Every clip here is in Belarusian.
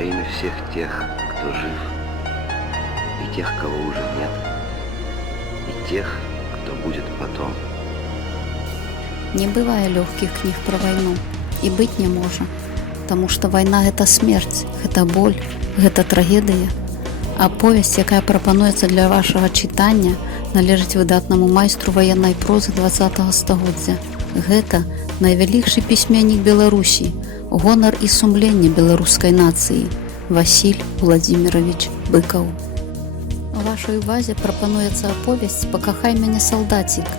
во имя всех тех, кто жив, и тех, кого уже нет, и тех, кто будет потом. Не бывае лёгкіх кніг пра вайну, і быць не можа, таму што вайна гэта смерць, гэта боль, гэта трагедыя. А повесць, якая прапануецца для вашага чытання, належыць выдатнаму майстру ваеннай прозы 20-го стагоддзя. Гэта найвялікшы пісьменнік Беларусі, гонар і сумленне беларускай нацыі Васіль Владзімірович Быкаў. У вашай увазе прапануецца аповесць «Пакахай мяне, салдацік»,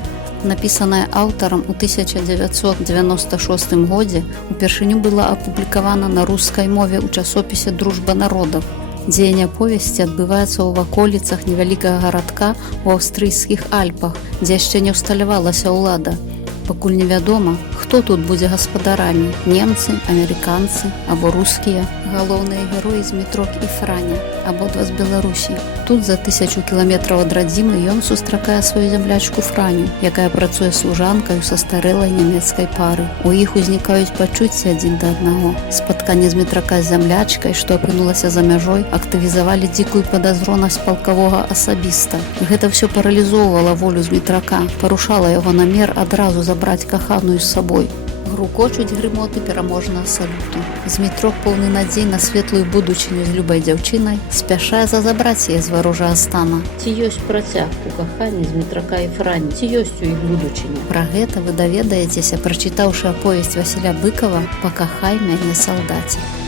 напісаная аўтарам у 1996 годзе, упершыню была апублікавана на рускай мове ў часопісе «Дружба народаў». Дзеянне аповесці адбываецца ў ваколіцах невялікага гарадка ў аўстрыйскіх Альпах, дзе яшчэ не ўсталявалася ўлада. Пакуль невядома, хто тут будзе гаспадарамі – немцы, амерыканцы або рускія. Галоўныя героі з Мітрок і Франя, абодва з Беларусі. Тут за 1000 кіламетраў ад радзімы ён сустракае сваю зямлячку Франю, якая працуе служанкаю са старэлай нямецкай пары. У іх узнікаюць пачуцці адзін да аднаго. Спатканне з Мітрака з зямлячкай, што апынулася за мяжой, актывізавалі дзікую падазронасць палкавога асабіста. Гэта ўсё паралізоўвала волю з Мітрака, парушала яго намер адразу забраць каханую з сабой. Грукочуць грымоты пераможнага салюту. Змітрок, поўны надзей на светлую будучыню з любай дзяўчынай, спяшае забраць яе з варожага стана. Ці ёсць працяг у каханні Змітрака і Франі? Ці ёсць у іх будучыня? Пра гэта вы даведаецеся, прачытаўшы аповесць Васіля Быкава «Пакахай мяне, салдацік».